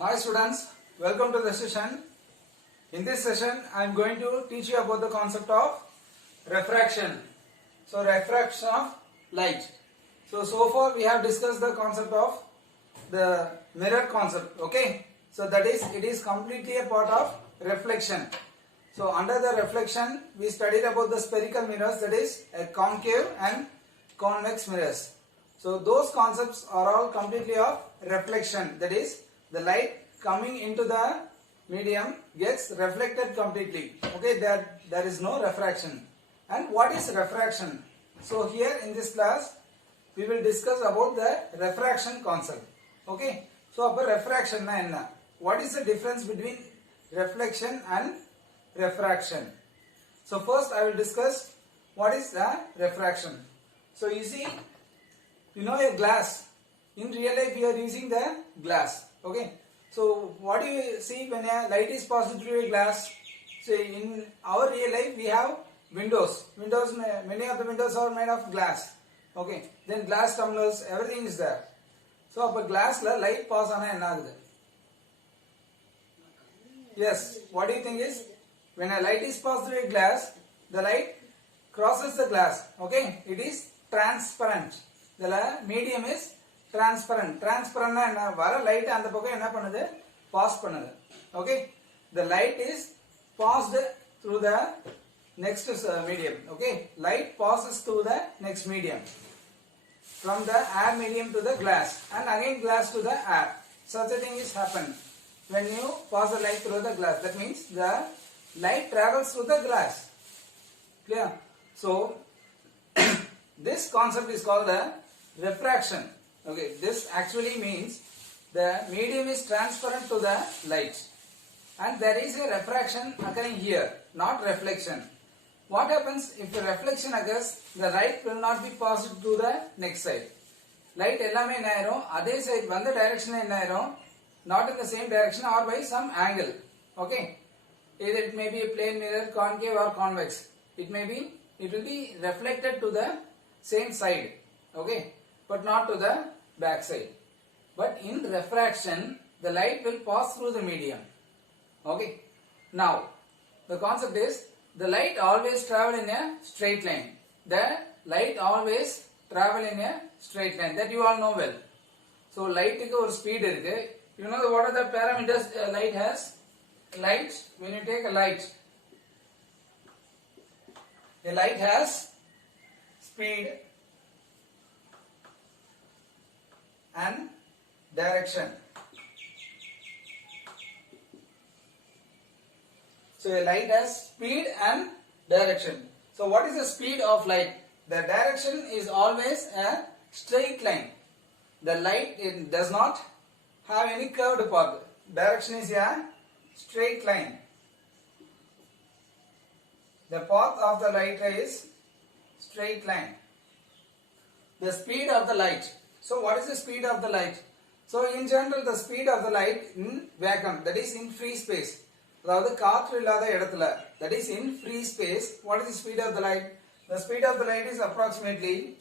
Hi students, welcome to the session. In this session, I am going to teach you about the concept of refraction. So refraction of light. So far we have discussed the concept of the mirror concept. Okay. So that is, it is completely a part of reflection. So under the reflection, we studied about the spherical mirrors, that is a concave and convex mirrors. So those concepts are all completely of reflection, that is the light coming into the medium gets reflected completely. Okay, there is no refraction. And what is refraction? So here in this class we will discuss about the refraction concept. Okay, so appo refraction na enna? What is the difference between reflection and refraction? So first I will discuss what is the refraction. So you see, you know a glass. In real life we are using the glass. Okay, so what do you see when a light is passing through a glass? So in our real life we have windows. Many of the windows are made of glass. Okay, then glass tumblers, everything is there. So appo glass la light pass ana enna agudhu? Yes, what do you think is, when a light is passed through a glass, the light crosses the glass. Okay, it is transparent. The medium is transparent. Transparent na enna? Vara light andha pakka enna pannudhu? Pass pannudhu. Okay, the light is passed through the next medium. Okay, light passes through the next medium, from the air medium to the glass, and again glass to the air. Such a thing is happened when you pass the light through the glass. That means the light travels through the glass. Clear? So this concept is called the refraction. Okay, this actually means the medium is transparent to the light, and there is a refraction occurring here, not reflection. What happens if a reflection occurs? The light will not be passed to the next side. Light ellame enna airum adhe side vanda direction enna airum, not in the same direction or by some angle. Okay, either it may be a plane mirror, concave or convex. It will be reflected to the same side. Okay, but not to the back side. But in refraction, the light will pass through the medium. Okay, now the concept is, the light always travel in a straight line. The light always travel in a straight line. That you all know well. So light ku or speed irukku. You know what are the parameters light has? Light, when you take a light has speed and direction. So a light has speed and direction. So what is the speed of light? The direction is always a straight line. The light does not have any curved path. Direction is a straight line. The path of the light is straight line. The speed of the light. So what is the speed of the light? So in general, the speed of the light in vacuum, that is in free space, அதாவது காற்று இல்லாத இடத்துல, that is in free space, what is the speed of the light? The speed of the light is approximately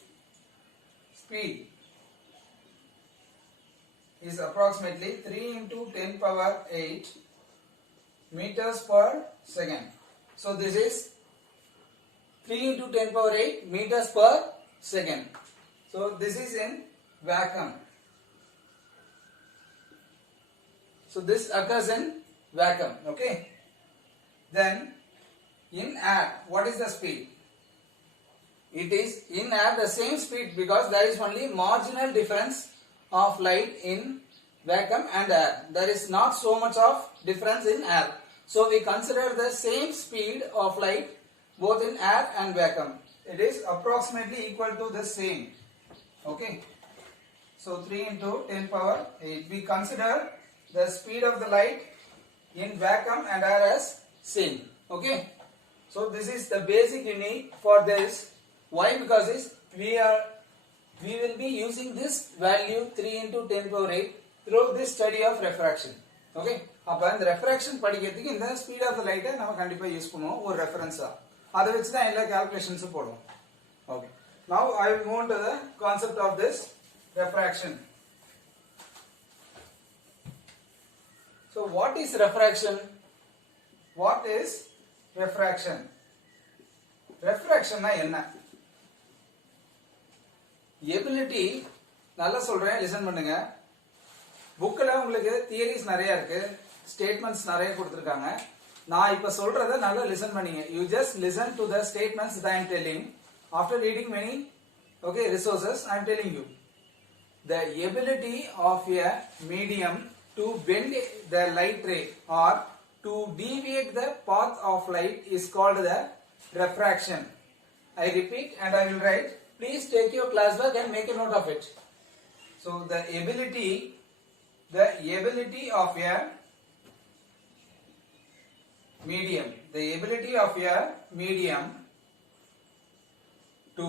3 into 10 power 8 meters per second. So this is 3 into 10 power 8 meters per second. So this is in vacuum. So this occurs in vacuum. Okay, then in air, what is the speed? It is in air the same speed, because there is only marginal difference of light in vacuum and air. There is not so much of difference in air. So we consider the same speed of light both in air and vacuum. It is approximately equal to the same. Okay, so 3 into 10 power 8. We consider the speed of the light in vacuum and air as same. Okay, so this is the basic you need for this. Why? Because we will be using this value 3 into 10 power 8 through this study of refraction. Okay, அப்ப இந்த refraction படிக்கிறதுக்கு இந்த speed of த லைட்டை நம்ம கண்டிப்பா use பண்ணுவோம் ஒரு ரெஃபரன்ஸா. அதை வச்சு தான் எல்லா கால்குலேஷன்ஸும் போடுவோம். Okay, now I will move to the concept of this refraction. So what is refraction? What is refraction? Refraction na enna? Ability நல்லா சொல்றேன், லிசன் பண்ணுங்க. புக்ல உங்களுக்கு தியரிஸ் நிறைய இருக்கு, ஸ்டேட்மெண்ட்ஸ் நிறைய கொடுத்திருக்காங்க. நான் இப்ப சொல்றத நல்லா லிசன் பண்ணீங்க. You just listen to the statements that I am telling. After reading many resources, I am telling you. The ability of a medium to bend the light ray or to deviate the path of light is called the refraction. I repeat and I will write. Please take your class book and make a note of it. So the ability of a medium, to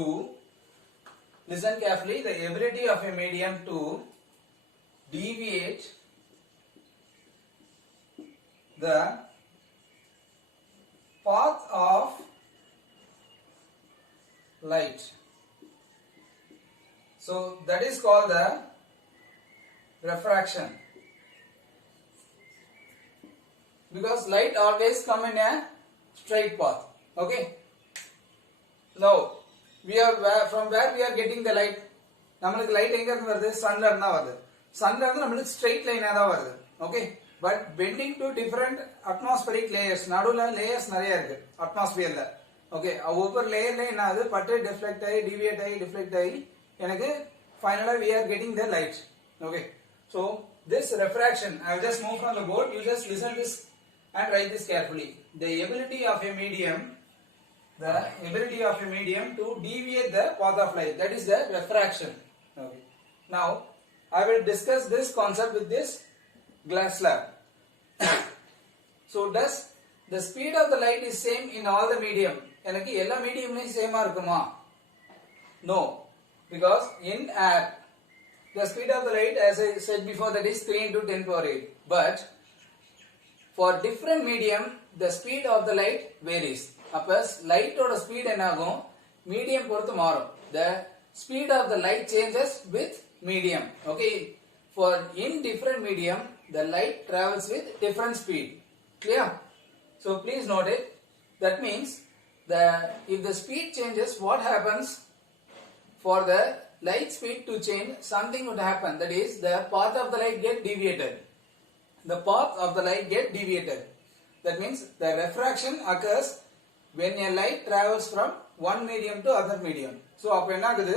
listen carefully, the ability of a medium to deviate the path of light. So that is called the refraction. Because light always come in a straight path. Okay. Now we are from where we are getting the light. நம்மளுக்கு light எங்க இருந்து வருது? சன்ல இருந்து தான் வருது. சன்ல இருந்து நம்மளுக்கு straight லைனா தான் வருது. Okay. But bending to different atmospheric layers, நடுவுல லேயர்ஸ் நிறைய இருக்கு அட்மாஸ்பியர்ல. ஓகே. ஒவ்வொரு லேயர்ல என்ன ஆகுது? பட்டு டிஃப்ளெக்ட் ஆகி டிவியேட் ஆகி டிஃப்ளெக்ட் ஆகி எனக்கு ஃபைனலா we are getting the light. Okay. So this refraction, I will just move from the board. You just listen this and write this carefully. The ability of a medium to deviate the path of light, that is the refraction. Okay. Now I will discuss this concept with this glass slab. So does the speed of the light is same in all the medium? எனக்கு எல்லா மீடியம்லயும் சேமா இருக்குமா? No, because in air the speed of the light, as I said before, that is 3 into 10 power 8. But for different medium, the speed of the light varies. அப்ப light ஓட speed என்ன ஆகும்? Medium பொறுத்து மாறும். The speed of the light changes with medium. Okay. For in different medium, the light travels with different speed. Clear? So please note it. That means if the speed changes, what happens? For the light speed to change, something would happen. That is, the path of the light get deviated. That means the refraction occurs when a light travels from one medium to other medium. So அப்ப என்ன ஆகுது?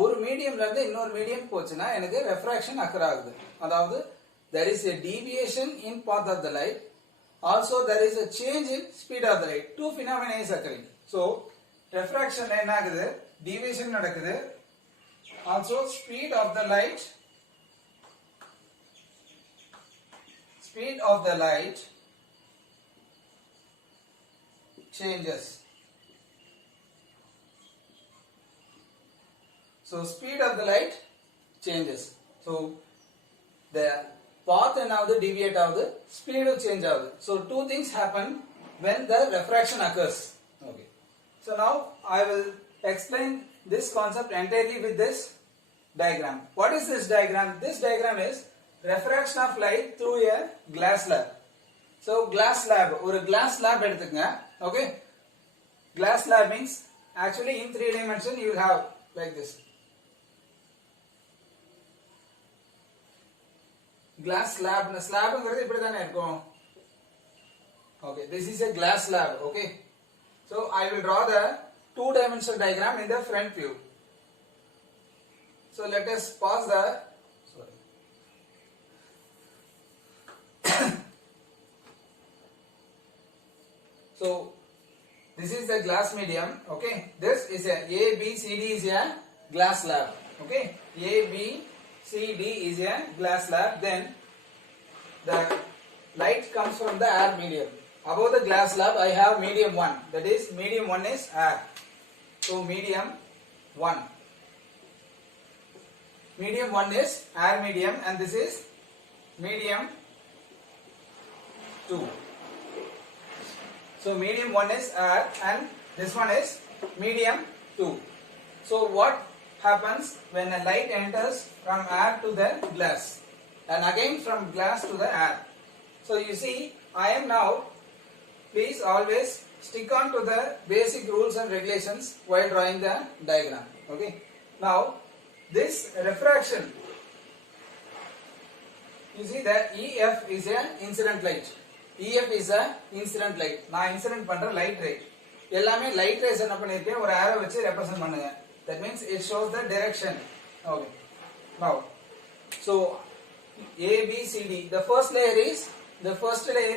ஒரு மீடியம்ல இருந்து இன்னொரு medium போச்சுனா எனக்கு refraction occur ஆகுது. அதாவது there is a deviation in path of the light. Also there is a change in speed of the light. Two phenomena is occurring. So refraction என்ன ஆகுது? Deviation நடக்குது. Also speed of the light changes. So speed of the light changes. So the path என்னாவது deviate ஆகுது, speed change ஆகுது. So two things happen when the refraction occurs. Okay. So now I will explain this concept entirely with this diagram. What is this diagram? This diagram is refraction of light through a glass slab. So glass slab, ஒரு glass slab எடுத்துக்கங்க. Okay. Glass slab means actually in 3 dimension you will have like this. Glass slab ங்கிறது இப்படி தானே இருக்கும். Okay, this is a glass slab. Okay. So I will draw the 2-dimensional diagram in the front view. So let us pause the So this is the glass medium. Okay, this is a ABCD is a glass slab. Okay, ABCD is a glass slab. Then the light comes from the air medium. Above the glass slab I have medium 1. That is medium 1 is air. So medium 1. Medium 1 is air medium and this is medium 2. So medium 1 is air and this one is medium 2. So what happens when a light enters from air to the glass and again from glass to the air? So you see, I am now, please always stick on to the basic rules and regulations while drawing the diagram. Okay. Now, this refraction, you see that EF is an incident light. EF is a incident light. நான் incident பண்ற light ray. எல்லாமே light rays என்ன பண்ணிருக்கேன் ஒரு arrow வச்சு represent பண்ணுங்க. That means it shows the direction. Okay. Now, so A, B, C, D. The first layer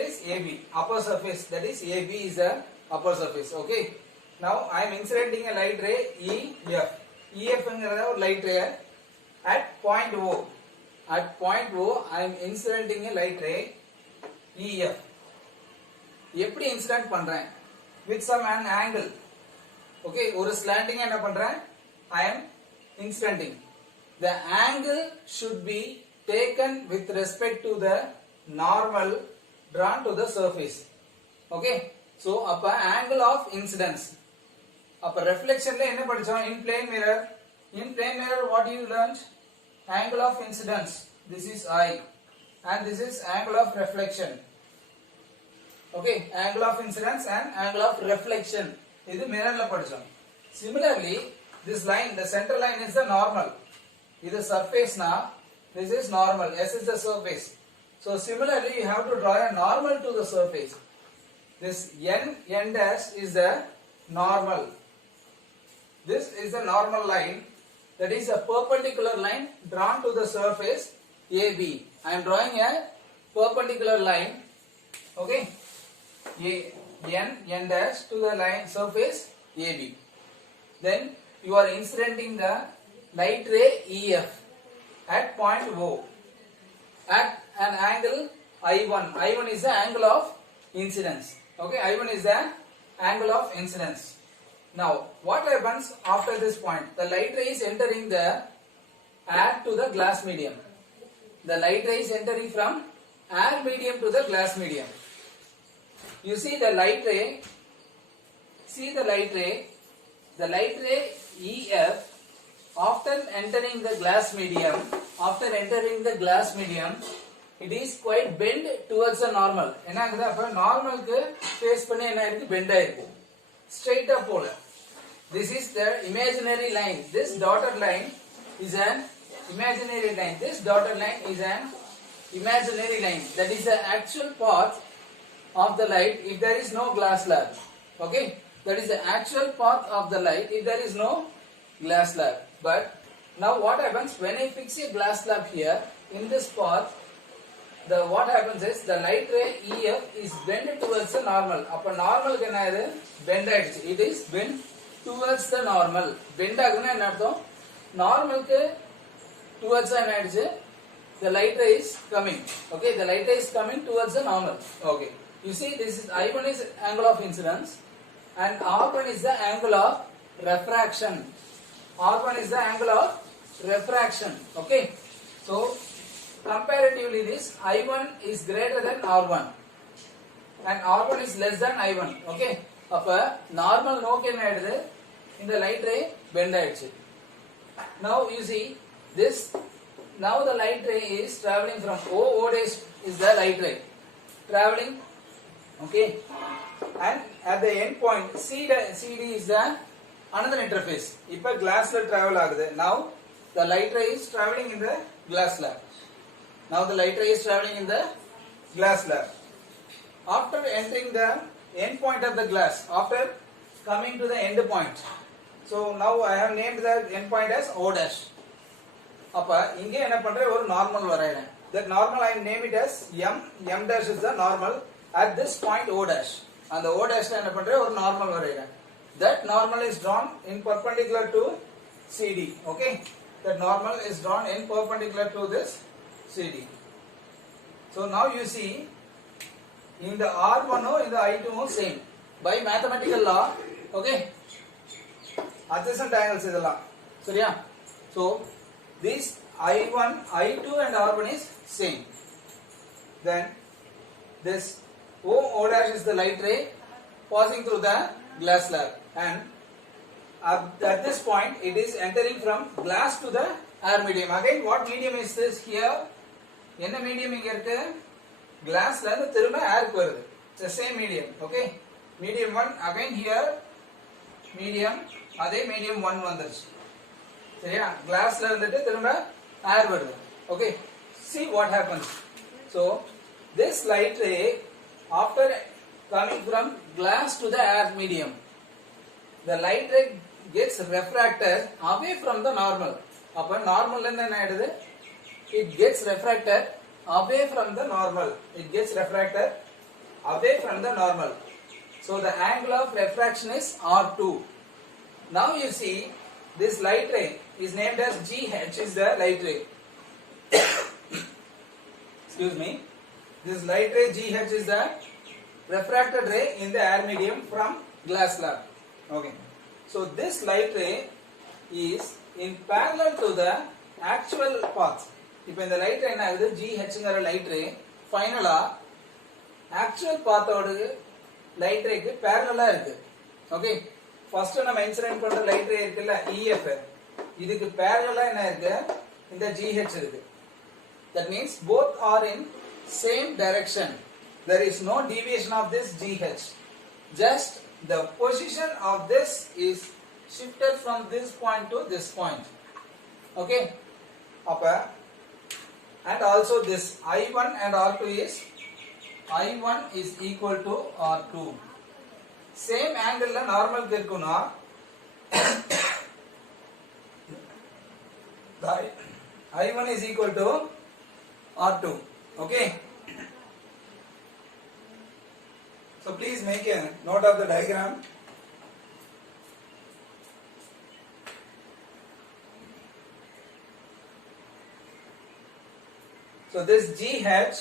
is AB, upper surface. That is AB is the upper surface. Okay. Now I am incidentting a light ray EF. EF ங்கிறது ஒரு light ray at point O. At point O, I am incidenting a light ray EF. எப்படி incident பண்றேன்? With some an angle. Okay, ஒரு slanting என்ன பண்றேன்? I am incidenting. The angle should be taken with respect to the normal drawn to the surface. Okay, so அப்ப angle of incidence. அப்ப reflectionல என்ன படிச்சோம்? In plane mirror. In plane mirror, what you learned? Angle of incidence. This is I, and this is angle of reflection. Okay, angle of incidence and angle of reflection. இது mirrorல படிச்சோம். Similarly, this line, the center line is the normal. இது surface na, this is normal. S is the surface. So similarly, you have to draw a normal to the surface. This n dash is the normal. This is the normal line. That is a perpendicular line drawn to the surface AB. I am drawing a perpendicular line. Okay. N dash to the line surface AB. Then you are incidenting the light ray EF at point O at an angle I1. I1 is the angle of incidence. Okay, I1 is the angle of incidence. Now, what happens after this point? The light ray is entering the air to the glass medium. The light ray is entering from air medium to the glass medium. You see the light ray. See the light ray. The light ray EF, after entering the glass medium, it is quite bent towards the normal. என்ன ஆகுது? அப்ப நார்மலுக்கு face பண்ணி என்ன இருக்கு? Bend ஆயிருக்கு. ஸ்ட்ரைட்டா போல. This is the imaginary line. This dotted line is an imaginary line. This dotted line is an imaginary line. That is the actual path of the light if there is no glass slab. Okay? That is the actual path of the light if there is no glass slab. But now what happens when I fix a glass slab here in this path? What happens is the light ray EF is bent towards the normal. அப்ப நார்மலுக்கு என்ன ஆயிரு? Bend ஆயிடுச்சு. It is bent towards the normal. Bend ஆகுனா என்ன அர்த்தம்? நார்மலுக்கு towards என்ன ஆயிடுச்சு? The light ray is coming. Okay, the light ray is coming towards the normal. Okay. You see, this is I1 is angle of incidence and R1 is the angle of refraction. R1 is the angle of refraction. Okay. So comparatively, this I1 is greater than R1 and R1 is less than I1. Okay. அப்ப normal நோக்கி என்ன ஆயிடுது? இந்த light ray bend ஆயிடுச்சு. Now you see this. Now the light ray is traveling from O dash is the light ray traveling. Okay, and at the end point CD is the another interface. இப்ப glassல travel ஆகுது. Now the light ray is traveling in the glass slab. Now the light ray is traveling in the glass slab. After entering the end point of the glass, after coming to the end point, so now I have named the end point as O dash. அப்ப இங்க என்ன பண்றேன்? ஒரு normal வரையறேன். That normal I name it as M dash is the normal at this point O dash. And the O dash என்ன பண்றேன்? ஒரு normal வரையறேன். That normal is drawn in perpendicular to CD. Okay, that normal is drawn in perpendicular to this CD. So now you see in the R1 in the I2 same by mathematical law. Okay, adjacent angles இதெல்லாம் சரியா? So this I1, I2 and R1 is same. Then this O dash is the light ray passing through the glass slab and at this point it is entering from glass to the air medium. Again, what medium is this here? என்ன medium இங்க இருக்கு? glassல இருந்து திரும்ப ஏருக்கு வருது. It's the same medium. Okay, medium 1 again here medium அதே medium 1 வந்துருச்சு. சரியா? glassல இருந்துட்டு திரும்ப ஏர் வருது. Okay, see what happens. So this light ray after coming from glass to the air medium, the light ray gets refracted away from the normal. அப்ப நார்மல்ல இருந்து என்ன ஆயிடுது? It gets refracted away from the normal. It gets refracted away from the normal. So the angle of refraction is R2. Now you see this light ray is named as GH is the light ray. Excuse me. This light ray GH is the refracted ray in the air medium from glass slab. Okay. So this light ray is in parallel to the actual path. இப்போ இந்த light என்ன ஆகுது? GHங்கிற light ரே ஃபைனலா actual பாத்தோட light rack parallel-ஆ இருக்கு. Okay, first நம்ம incident பண்ற light ரே இருக்குல்ல EF, இதுக்கு parallel-ஆ என்ன இருக்கு? இந்த GH இருக்கு. That means both are in same direction. There is no deviation of this GH. Just the position of this is shifted from this point to this point. Okay, அப்ப and also this I1 and R2 is I1 is equal to R2. Same angle la normal இருக்கணும்னா I1 is equal to R2. Okay, so please make a note of the diagram. So this GH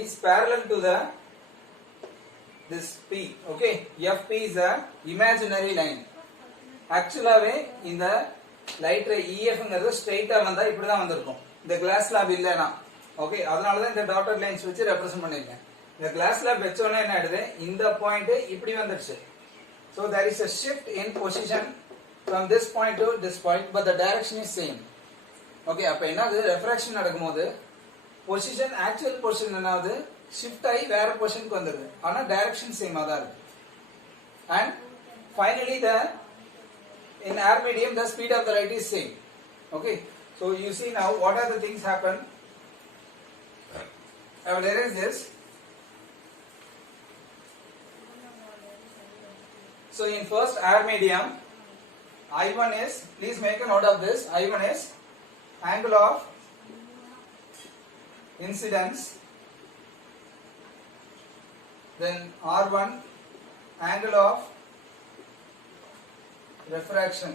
is parallel to this P. Okay, FP is a imaginary line. Actually இந்த light ray EFங்கிறது ஸ்ட்ரைட்டா வந்தா இப்படி தான் வந்திருக்கும். இந்த glass slab இல்லனா. Okay, அதனால தான் இந்த dotted lines வச்சு ரெப்ரசன்ட் பண்ணிருக்கேன். இந்த glass slab வெச்சோனே என்ன ஆயிடுது? இந்த பாயிண்ட் இப்படி வந்துருச்சு. So there is a shift in position from this point to this point, but the direction is same. Okay, அப்ப என்னது? refraction நடக்கும்போது பொசிஷன் ஆக்சுவல் பொசிஷன் என்னாவது ஷிஃப்ட் ஆகி வேற பொசிஷனுக்கு வந்துருது. ஆனா டைரக்ஷன் சேமா தான் இருக்கு. And finally the in air medium the speed of the light is same. Okay, so you see now what are the things happen. I will erase this. So in first air medium I1 is, please make a note of this, I1 is angle of incidence, then R1 angle of refraction,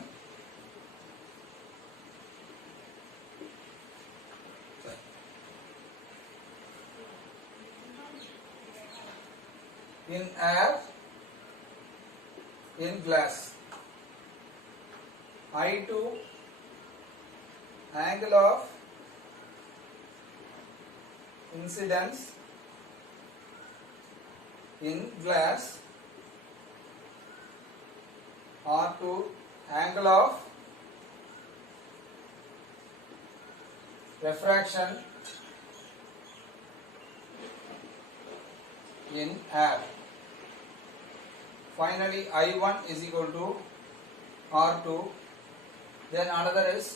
in air, in glass. I2 angle of incidence in glass, R2 angle of refraction in air. Finally I1 is equal to R2, then another is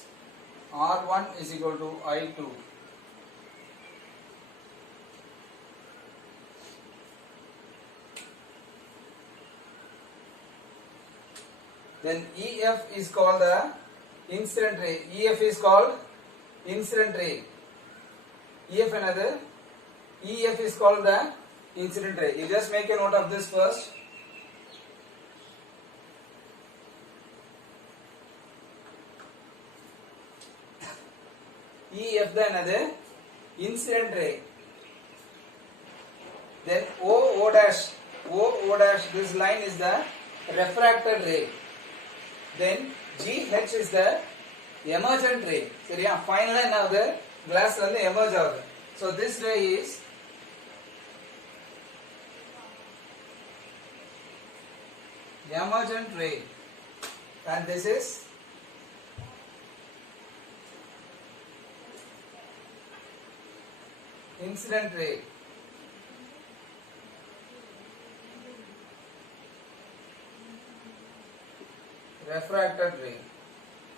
R1 is equal to I2. Then EF is called the incident ray. EF is called incident ray. EF another. EF is called the incident ray. You just make a note of this first. EF then another incident ray. Then O dash. O dash. This line is the refracted ray. Then GH is the emergent ray. சரியா? ஃபைனலா என்ன ஆகுது? கிளாஸ்ல இருந்து emerge ஆகுது. So this ray is emergent ray and this is incident ray. refracted ray.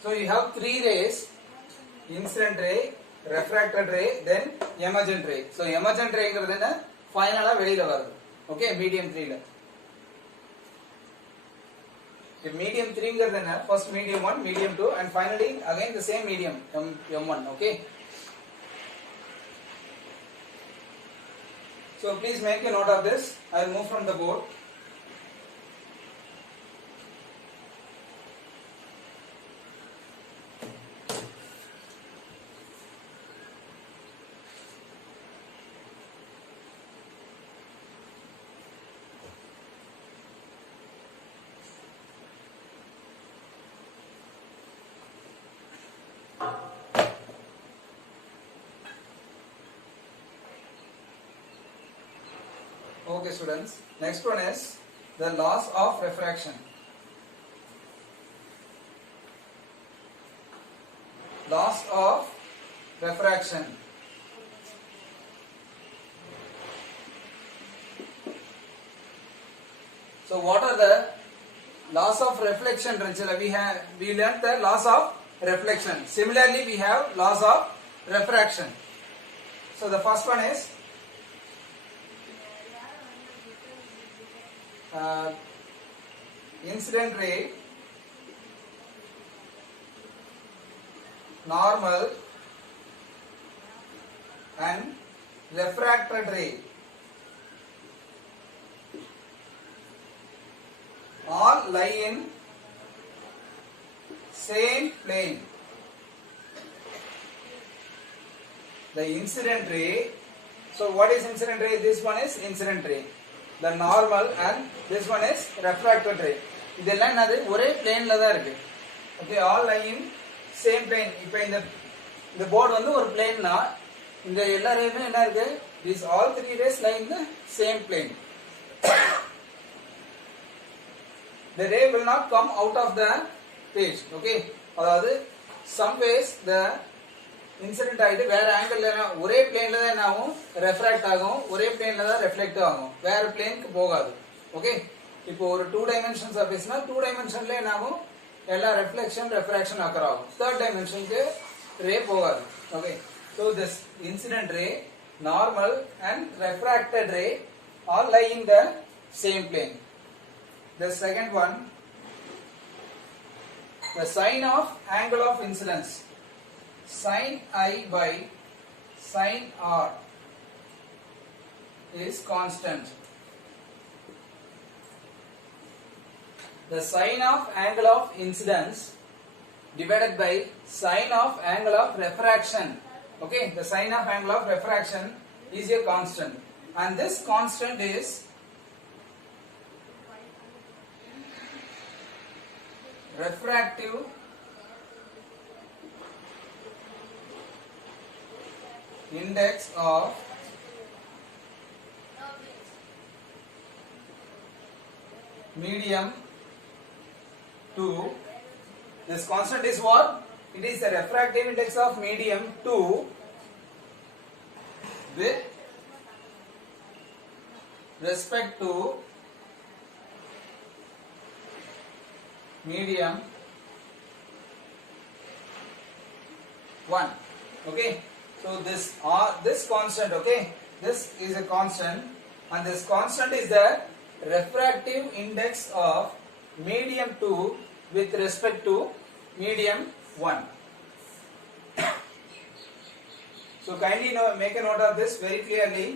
So you have three rays: incident ray, refracted ray, then emergent ray. So emergent ray ங்கிறது என்ன ஃபைனலா வெளியில வருது. Okay, medium 3 ல. The medium 3 ங்கிறது என்ன first medium 1, medium 2 and finally again the same medium M1. Okay. So please make a note of this. I will move from the board. Okay students, next one is the laws of refraction. Laws of refraction. So what are the laws of reflection? We learned the laws of reflection. Similarly we have laws of refraction. So the first one is incident ray, normal and refracted ray all lie in same plane. The incident ray, so what is incident ray? This one is incident ray. The normal and this one is refracted ray. இதெல்லாம் என்னது ஒரே பிளேன்ல தான் இருக்கு. Okay, all lie in same plane. இப்போ இந்த board வந்து ஒரு பிளேன்னா இந்த எல்லா ரேயுமே என்ன இருக்கு? These all three rays lie in the same plane. The ray will not come out of the page. Okay, அதாவது some ways the இன்சிடென்ட் ஆயிட்டு வேற ஆங்கிள் ஒரே பிளேன்ல தான் என்ன ஆகும் ரெஃப்ராக்ட் ஆகும் ஒரே பிளேன்ல தான் ரிஃப்ளெக்ட் ஆகும் வேற பிளேனுக்கு போகாது ஓகே இப்போ ஒரு 2 டைமென்ஷன் சர்ஃபேஸ்னா 2 டைமென்ஷன்ல என்ன ஆகும் எல்லா ரிஃப்ளெக்ஷன் ரெஃப்ராக்ஷன் அக்கர் ஆகும் தேர்ட் டைமென்ஷனுக்கு ரே போகாது okay so this incident ray normal and refracted ray all lie in the same plane. The second one, the sign of angle of incidence. Sin I by sin R is constant. The sin of angle of incidence divided by sin of angle of refraction. Okay, the sin of angle of refraction is a constant, and this constant is refractive index of medium 2. This constant is what? It is the refractive index of medium 2 with respect to medium 1. Okay. So this constant, okay, this is a constant, and this constant is the refractive index of medium 2 with respect to medium 1. So kindly make a note of this very clearly.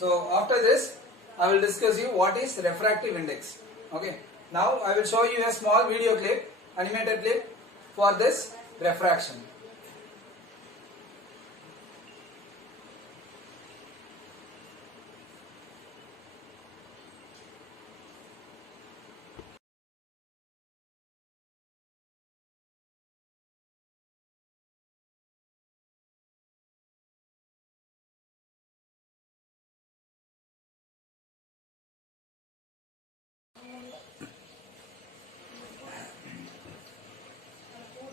So after this, I will discuss you what is refractive index. Okay. Now I will show you a small video clip, animated clip for this refraction.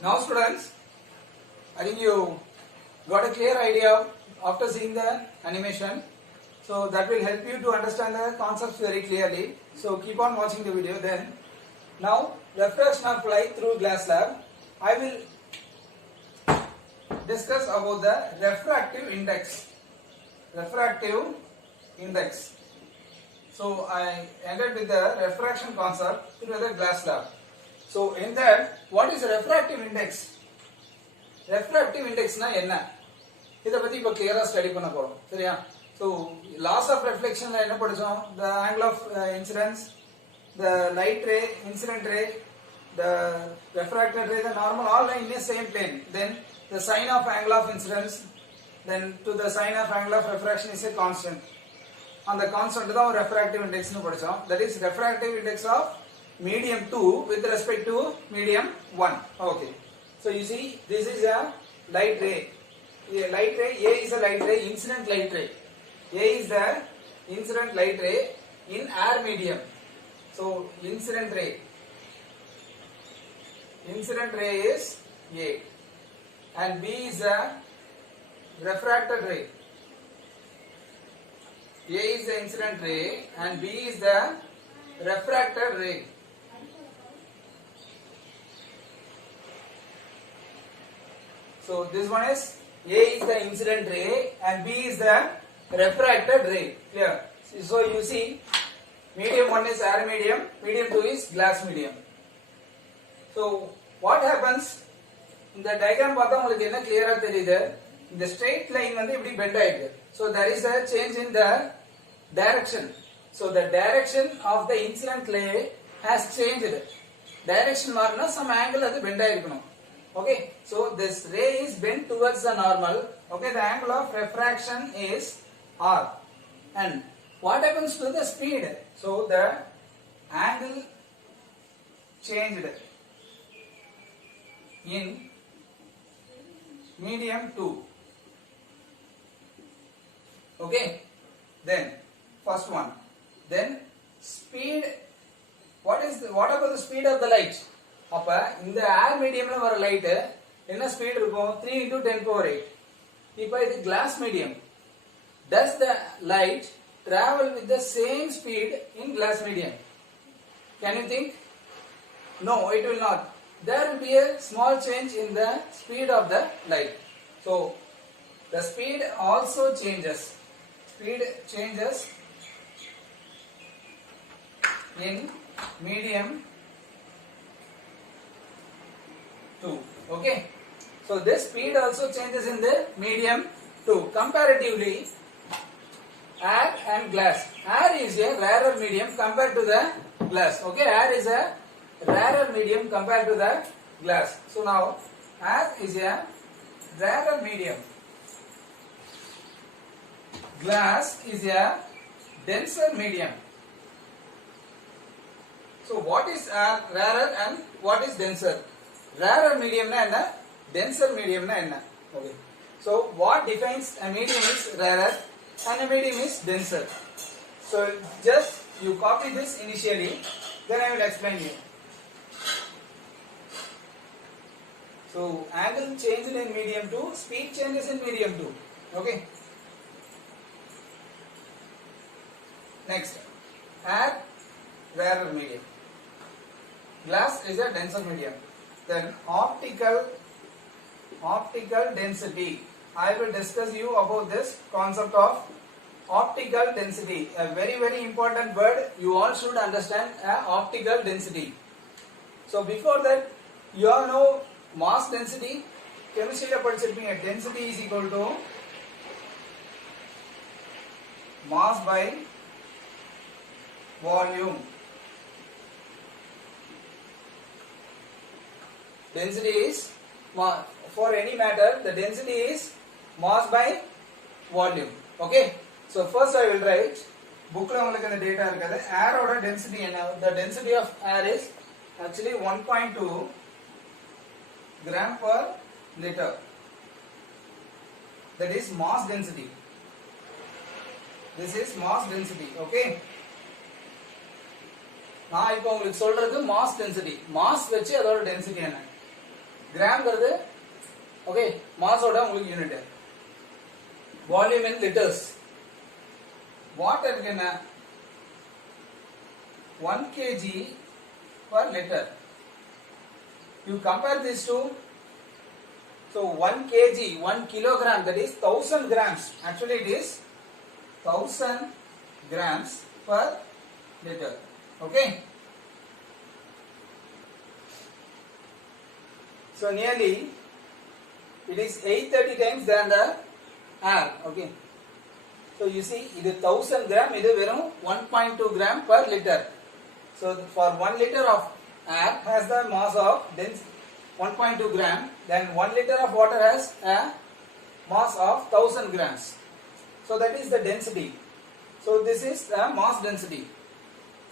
Now students, I think you got a clear idea after seeing the animation. So that will help you to understand the concepts very clearly. So keep on watching the video then. Now refraction of light through glass slab. I will discuss about the refractive index. Refractive index. So I ended with the refraction concept through the glass slab. So in that, what is refractive index? Refractive index na enna? இத பத்தி இப்ப கிளியரா study பண்ண போறோம். சரியா? So laws of reflection ல என்ன படிச்சோம்? The angle of incidence, the light ray, incident ray, the refracted ray, the normal, all in the same plane. Then the sine of angle of incidence, then to the sine of angle of refraction is a constant. On the constant தான் ஒரு refractive index னு படிச்சோம். That is refractive index of medium 2 with respect to medium 1. Okay. So you see, this is a light ray. A light ray, A is a light ray, incident light ray. A is the incident light ray in air medium. So incident ray is A, and B is the refracted ray. A is the incident ray and B is the refracted ray. So this one is A is the incident ray and B is the refracted ray. Clear? So you see, medium 1 is air medium, medium 2 is glass medium. So what happens? இந்த diagram பார்த்தா உங்களுக்கு என்ன clear-ஆ தெரியுது? இந்த straight line வந்து இப்படி bend ஆயிடுது. So there is a change in the direction. So the direction of the incident ray has changed. Direction மாறினா some angle அது bend ஆயிருக்கணும். Okay, so this ray is bent towards the normal. Okay, the angle of refraction is R. And what happens to the speed? So the angle changed in medium 2. Okay, then first one. Then speed. What about the speed of the light? அப்ப இந்த ஏர் மீடியம்ல வர light என்ன speed இருக்கும்? 3 into 10 power 8. இப்போ இது glass medium. Does the light travel with the same speed in glass medium? Can you think? No, it will not. There will be a small change in the speed of the light. So the speed also changes. Speed changes in medium 2. Okay, so this speed also changes in the medium 2. Comparatively, air and glass. Air is a rarer medium compared to the glass. Okay, air is a rarer medium compared to the glass. So now air is a rarer medium. Glass is a denser medium. So what is rarer and what is denser? Rarer medium na enna, denser medium na enna. Okay, so what defines a medium is rarer and a medium is denser. So just you copy this initially, then I will explain you. So angle changed in medium 2, speed changes in medium 2. Okay, next, air, rarer medium. Glass is a denser medium. Then optical density. I will discuss you about this concept of optical density. A very important word. You all should understand optical density. So before that, you all know mass density. Chemistry la padichirpinga. Density is equal to mass by volume. Density is, for any matter, the density is mass by volume. Okay, so first I will write, book la ungalku the data irukadhu, air oda density enna? The density of air is actually 1.2 gram per liter. That is mass density. This is mass density. Okay, நான் இப்போ உங்களுக்கு சொல்றது mass density. Mass வச்சு அதோட density என்ன? கிராம்ங்கிறது okay மாஸோட உங்களுக்கு unit. Volume in litres. வாட்டருக்கு என்ன 1 kg per liter. You compare this to, so 1 kg, 1 kilogram, that is 1000 grams. Actually it is 1000 grams per liter. Okay. So nearly it is 830 times than the air. Okay. So you see, இது 1000 gram, இது வெறும் 1.2 gram per liter. So for 1 liter of air has the mass of dense 1.2 gram, then 1 liter of water has a mass of 1000 grams. So that is the density. So this is the mass density.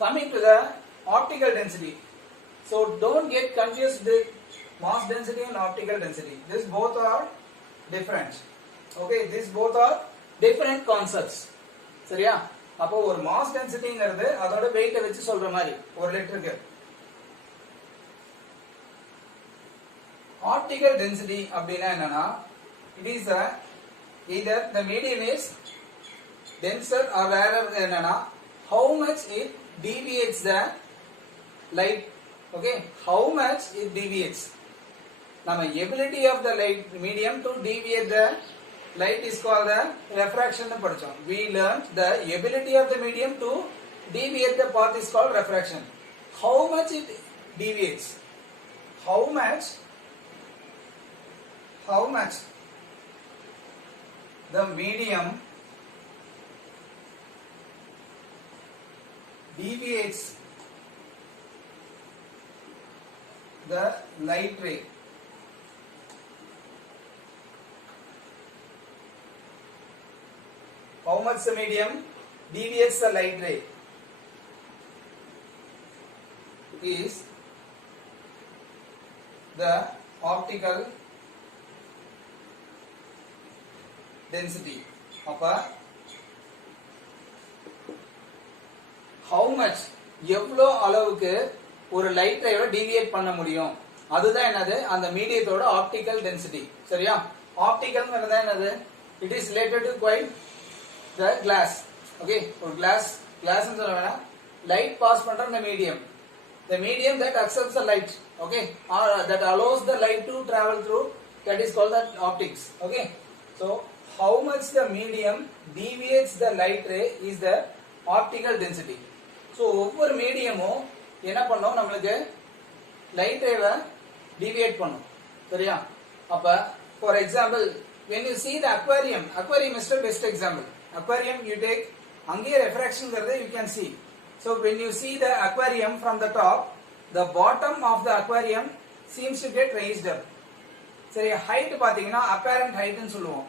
Coming to the optical density. So don't get confused with mass density and optical density. These both are different. Okay, these both are different concepts. சரியா? அப்போ ஒரு mass டென்சிட்டிங்கிறது அதோட வெயிட்ட வச்சு சொல்ற மாதிரி ஒரு லிட்டருக்கு. Optical density அப்படினா என்னன்னா, it is either the medium is denser or rarer. என்னன்னா how much it deviates the light. Okay, how much it deviates. நம்ம ability of the light medium to deviate the light is called the refraction. We learned the ability of the medium to deviate the path is called refraction. How much it deviates? How much the medium deviates the light ray. How much the medium deviates the light ray is the optical density. அப்ப how much எவ்வளோ அளவுக்கு ஒரு light ரேயோட deviate பண்ண முடியும், அதுதான் என்னது அந்த மீடியத்தோட optical density. சரியா? ஆப்டிகல்ங்கிறது என்னது? It is related to quite the glass. Okay, ஒரு glass ன்னு சொல்ல வேணா, light pass பண்ற the medium that accepts the light, okay, or that allows the light to travel through, that is called the optics. Okay, so how much the medium deviates the light ray is the optical density. So ஒவ்வொரு மீடியமும் என்ன பண்ணும், நமக்கு light ரேவை deviate பண்ணும். சரியா? அப்ப for example, when you see the aquarium is the best example. Aquarium you take, அங்கே refraction கருது you can see. So when you see the aquarium from the top, the bottom of the aquarium seems to get raised up. சரி, height பாத்தீங்கன்னா apparent height ன்னு சொல்லுவோம்.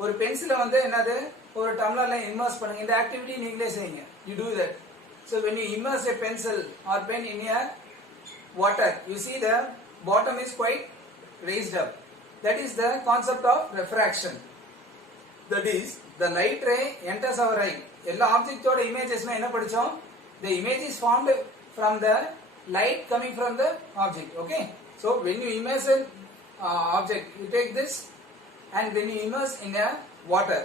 ஒரு பென்சிலை வந்து என்னது ஒரு டம்ளர்ல இம்மர்ஸ் பண்ணுங்க. இந்த ஆக்டிவிட்டி நீங்களே செய்யுங்க. You do that. So when you immerse a pencil or pen in a water, you see the bottom is quite raised up. That is the concept of refraction. That is, the light ray enters our eye. எல்லா ஆப்ஜெக்ட்டோட இமேஜஸ்மே என்ன படிச்சோம்? The image is formed from the light coming from the object. Okay, so when you immerse an object, you take this, and when you immerse in a water,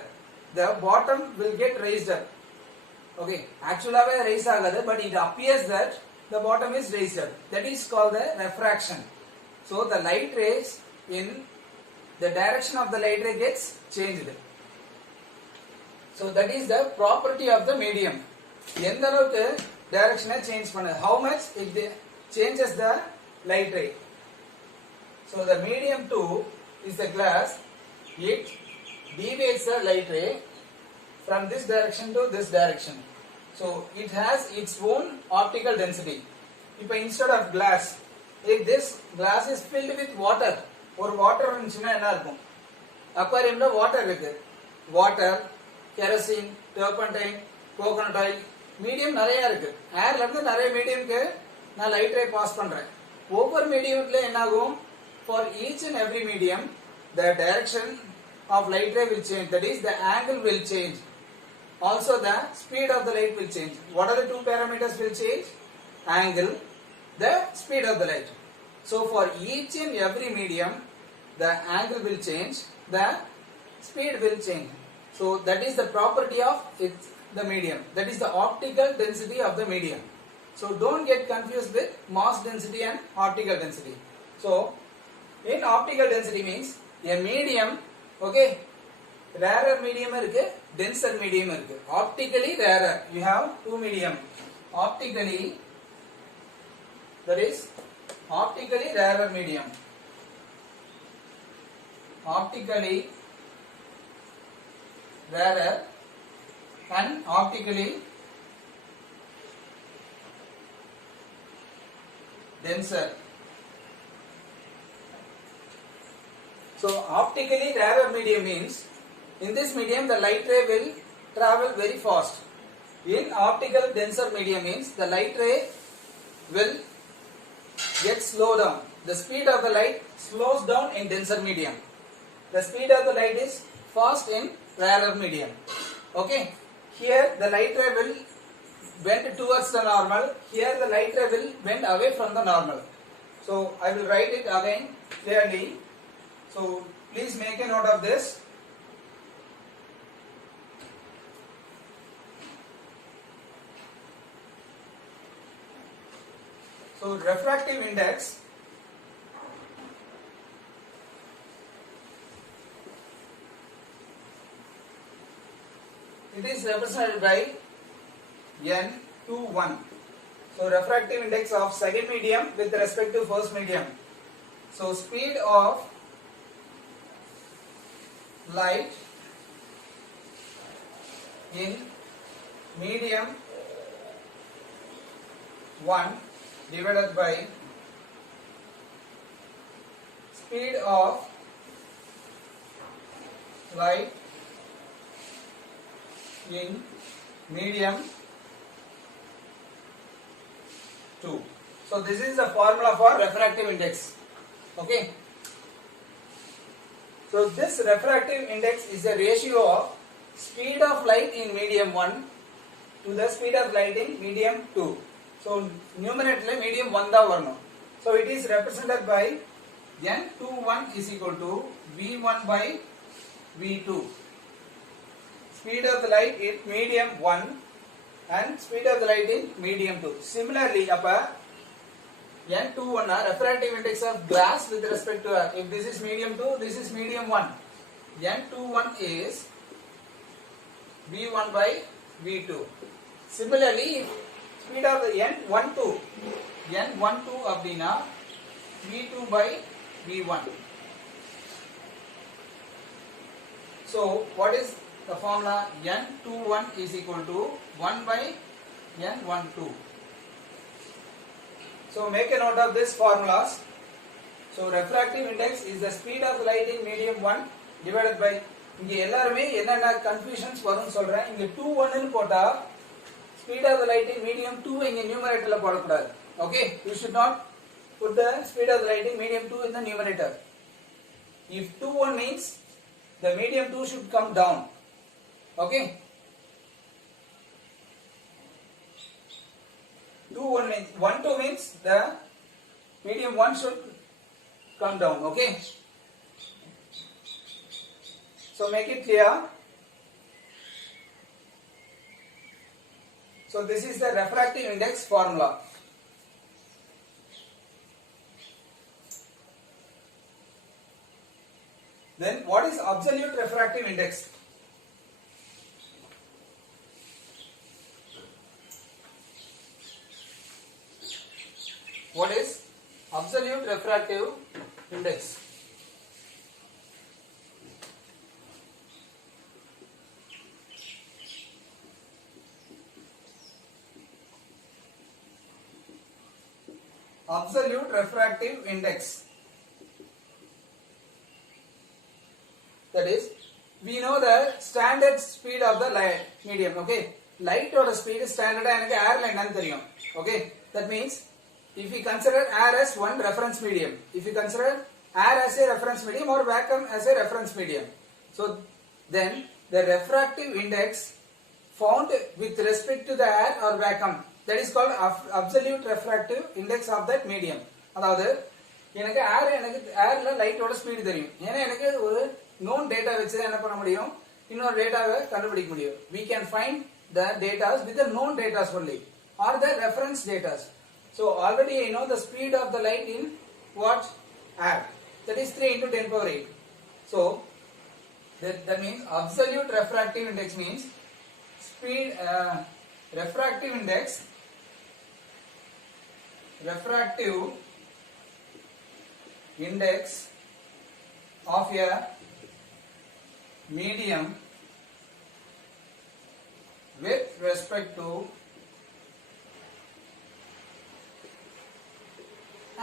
the bottom will get raised up. Okay, actually raise agadu, but it appears that the bottom is raised up. That is called the refraction. So the light rays in the direction of the light ray gets changed. So that is the property of the medium. எந்த அளவுக்கு டைரக்ஷனை change பண்ணுது, how much it changes the light ray. So the medium 2 is the glass. It deviates the light ray from this direction to this direction. So it has its own optical density. If instead of glass, if this glass is filled with water, or water இருந்துச்சுன்னா என்ன இருக்கும்? அக்வாரியம்ல water இருக்கு. Water, kerosene, turpentine, coconut oil, medium நிறைய இருக்கு. ஏர்ல இருந்து நிறைய மீடியம்க்கு நான் லைட் ரே பாஸ் பண்றேன். ஒவ்வொரு மீடியம்ல என்ன ஆகும்? For each and every medium, the direction of light ray will change. That is, the angle will change. Also, the speed of the light will change. What are the two parameters will change? Angle, the speed of the light. So for each and every medium, the angle will change, the speed will change. So that is the property of the medium. That is the optical density of the medium. So don't get confused with mass density and optical density. So in optical density means a medium, okay, rarer medium irukku, denser medium irukku. Optically rarer, you have two medium. Optically, that is optically rarer medium. Optically rarer and optically denser. So optically rarer medium means in this medium the light ray will travel very fast. In optical denser medium means the light ray will get slow down. The speed of the light slows down in denser medium. The speed of the light is fast in rarer medium. Okay. Here the light ray will bend towards the normal. Here the light ray will bend away from the normal. So I will write it again clearly. So please make a note of this. So refractive index it is represented by N21. So refractive index of second medium with respect to first medium. So speed of light in medium 1 divided by speed of light in medium 2. So this is the formula for refractive index. Okay. So this refractive index is the ratio of speed of light in medium 1 to the speed of light in medium 2. So numerator medium 1 da varano. So it is represented by N21 is equal to V1 by V2. Speed of the light in medium 1 and speed of the light in medium 2. Similarly, N21 refractive index of glass with respect to if this is medium 2, this is medium 1. N21 is V1 by V2. Similarly, speed of the N12 அப்படினா V2 by V1. So what is the formula? N21 is equal to 1 by N12. So make a note of this formulas. So refractive index is the speed of the light in medium 1 divided by இங்க எல்லாரும் என்னென்ன confusions வரும்னு சொல்றேன். இங்க 21 ன்னு போட்டா speed of the light in medium 2 இங்க நியூமரேட்டர்ல போட கூடாது. Okay, you should not put the speed of the light in medium 2 in the numerator. If 21 means the medium 2 should come down. Okay, 21 means 12 means the medium 1 should come down. Okay, so make it clear. So this is the refractive index formula. Then what is absolute refractive index? What is absolute refractive index? Absolute refractive index. That is, we know the standard speed of the light medium. Okay, light or speed is standard and air line and theriyum. Okay, that means if we consider air as one reference medium, if we consider air as a reference medium or vacuum as a reference medium, so then the refractive index found with respect to the air or vacuum, that is called absolute refractive index of that medium. அதாவது எனக்கு ஏர்ல லைட்டோட speed தெரியும். ஏன்னா எனக்கு ஒரு known data வச்சு என்ன பண்ண முடியும், இன்னொரு டேட்டாவை கண்டுபிடிக்க முடியும். We can find the data with the known data only or the reference data. So already I know the speed of the light in what? Air. That is 3 into 10 power 8. So that means absolute refractive index means speed refractive index of a medium with respect to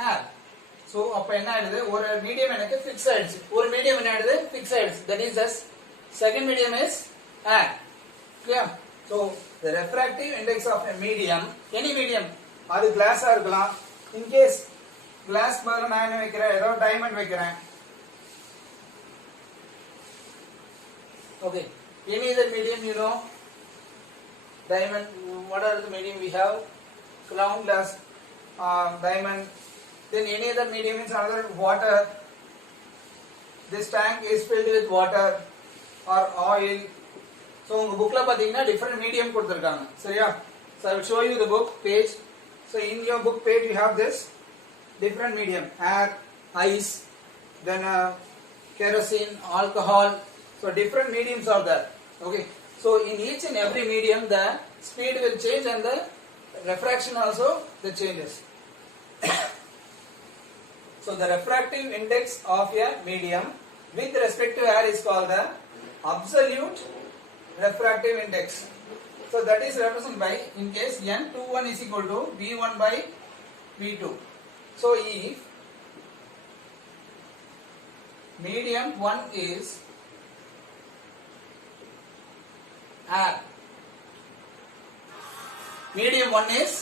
air. So அப்ப என்ன ஆயிடுது, ஒரு medium எனக்கு fix ஆயிடுச்சு, ஒரு medium என்ன ஆயிடுது fix ஆயிடுச்சு. That is the second medium is air. Clear? So the refractive index of a medium, any medium, அது கிளாஸா இருக்கலாம். In case glass பதிலா நான் என்ன வைக்கிறேன், ஏதோ டைமண்ட் வைக்கிறேன். Okay, any other medium you know, diamond, what are the medium we have? Crown glass, diamond. Then any other medium is another water. This tank is filled with water or oil. So உங்க bookல பாத்தீங்கன்னா different medium கொடுத்திருக்காங்க, சரியா? So I will show you the book page. So in your book page you have this different medium: air, ice, then kerosene, alcohol. So different mediums are there. Okay. So in each and every medium the speed will change and the refraction also the changes. So the refractive index of a medium with respect to air is called the absolute refractive index. So that is represented by, in case N21 is equal to V1 by V2. So if medium 1 is air, medium 1 is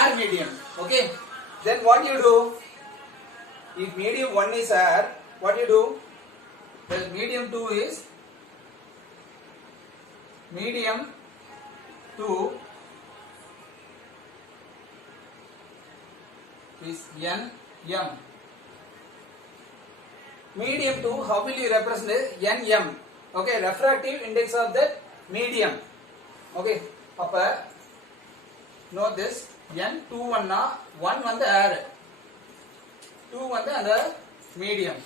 air medium, okay, then what you do, if medium 1 is air, what you do, the medium 2 is medium 2 is NM. Medium 2, how will you represent it? NM. Okay, refractive index of that medium. Okay, appa note this, N21 na 1 வந்து air, 2 வந்து அந்த medium.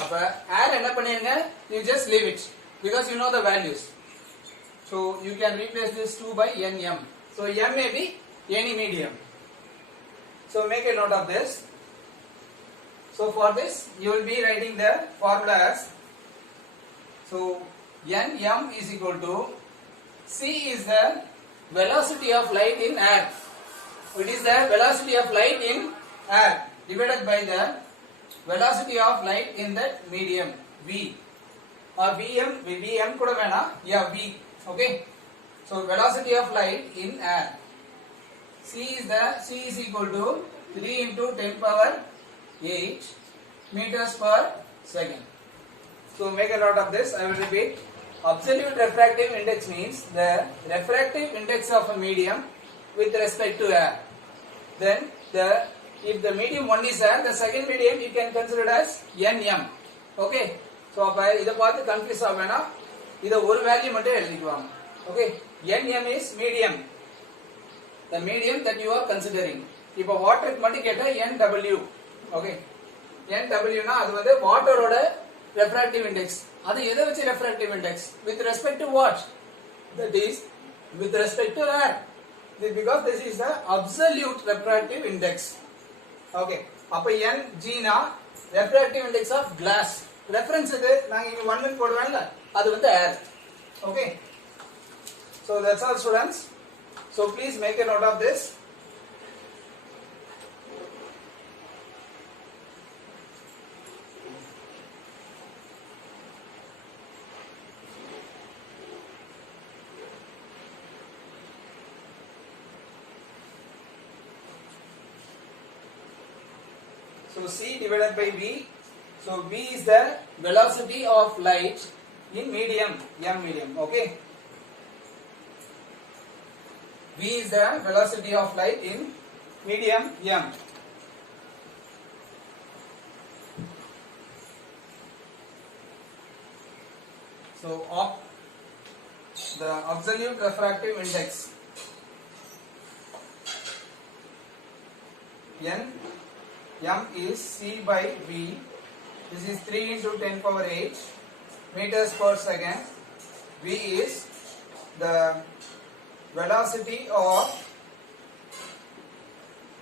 அப்ப air என்ன பண்ணிருங்க, you just leave it because you know the values. So you can replace this 2 by NM. So M may be any medium. So make a note of this. So for this you will be writing the formula as, so Nm is equal to, C is the velocity of light in air. It is the velocity of light in air divided by the velocity of light in that medium V, or Vm kuda vena, yeah, V. Okay, so velocity of light in air, C is equal to 3 into 10 power 8 meters per second. So make a note of this. I will repeat. Absolute refractive index means the refractive index of a medium with respect to air. Then if the medium 1 is air, the second medium you can consider as Nm. Okay. So அப்ப இத பார்த்து confuse ஆவேனா, இத ஒரு value மட்டும் எழுதிக்குவாங்க. Okay. Nm is medium, the medium that you are considering. இப்போ வாட்டருக்கு மட்டும் கேட்டா Nw. Okay. Nw னா அது வந்து வாட்டரோட refractive index. அது எதை வச்சு refractive index? With respect to what? That is with respect to air. Because this is the absolute refractive index. Okay. அப்ப Ng னா refractive index of glass. Reference இது நாங்க இங்க 1 ன்னு போடுறோம்ல, அது வந்து air. Okay. So that's all students. So please make a note of this. So C divided by V. So V is the velocity of light in medium, M medium. Okay. V is the velocity of light in medium M. So the absolute refractive index N M is C by V. This is 3 into 10 power 8 meters per second. V is the velocity of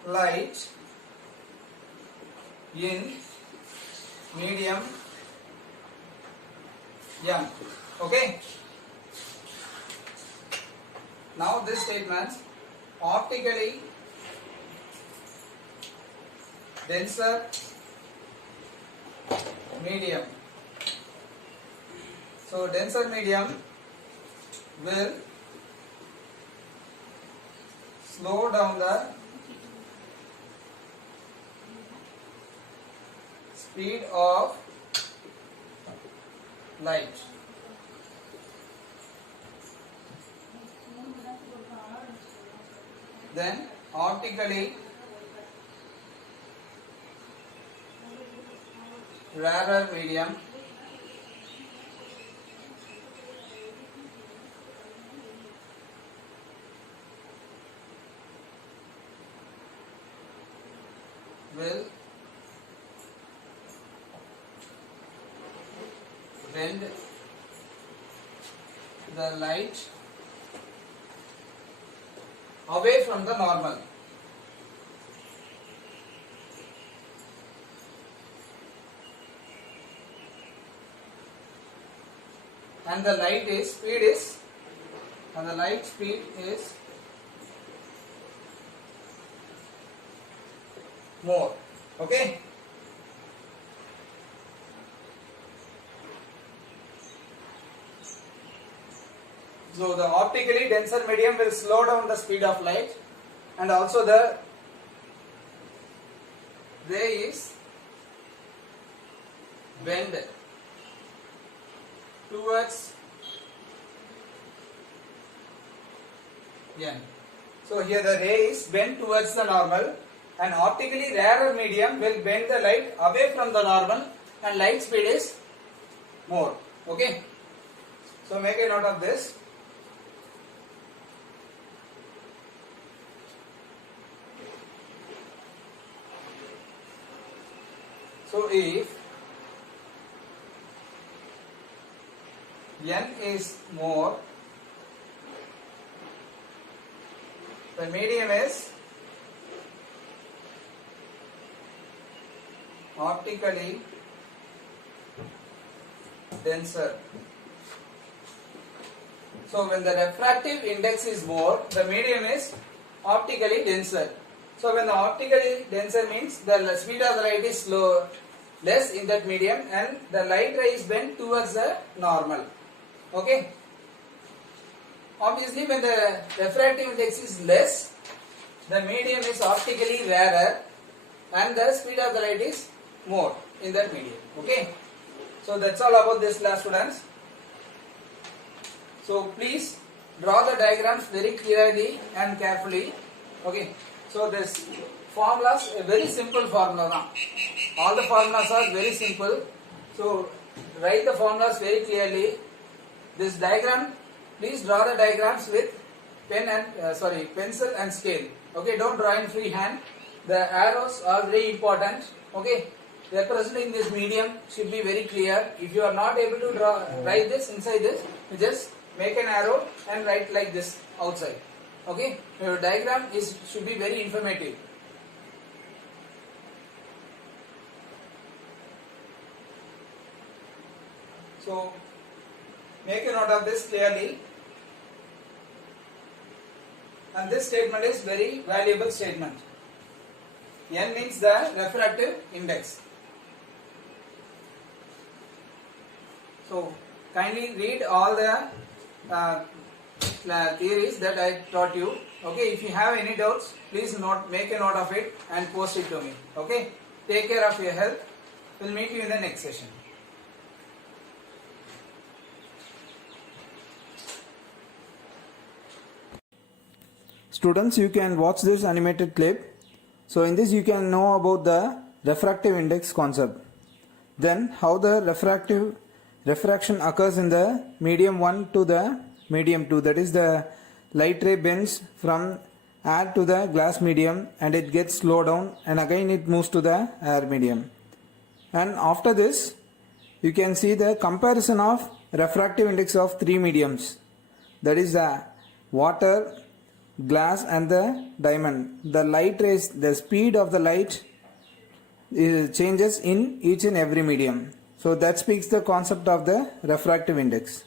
light in medium M. Okay. Now this statement, optically denser medium. So denser medium will slow down the speed of light. Then optically rarer medium will bend the light away from the normal. And the light speed is more. Okay. So the optically denser medium will slow down the speed of light, and also the ray is bend towards N. So here the ray is bent towards the normal, and optically rarer medium will bend the light away from the normal, and light speed is more. Okay. So make a note of this. So if N is more, the medium is optically denser. So when the refractive index is more, the medium is optically denser. So when the optically denser means the speed of the light is less in that medium, and the light ray is bent towards the normal. Okay. Obviously when the refractive index is less, the medium is optically rarer, and the speed of the light is more in that medium. Okay. So that's all about this class, students. So please draw the diagrams very clearly and carefully. Okay. So this formulas, a very simple formula. All the formulas are very simple. So write the formulas very clearly. This diagram, please draw the diagrams with pencil and scale. Okay, don't draw in free hand. The arrows are very important. Okay, representing this medium should be very clear. If you are not able to write this inside this, you just make an arrow and write like this outside. Okay, your diagram should be very informative. So make a note of this clearly. And this statement is very valuable statement. N means the refractive index. So kindly read all the theories that I taught you. Okay, if you have any doubts, please make a note of it and post it to me. Okay, take care of your health. We'll meet you in the next session. Students, you can watch this animated clip. So in this you can know about the refractive index concept. Then how the refractive refraction occurs in the medium 1 to the medium 2. That is, the light ray bends from air to the glass medium and it gets slowed down, and again it moves to the air medium. And after this, you can see the comparison of refractive index of three mediums. That is the water, glass and the diamond. The light rays, the speed of the light changes in each and every medium. So that speaks the concept of the refractive index.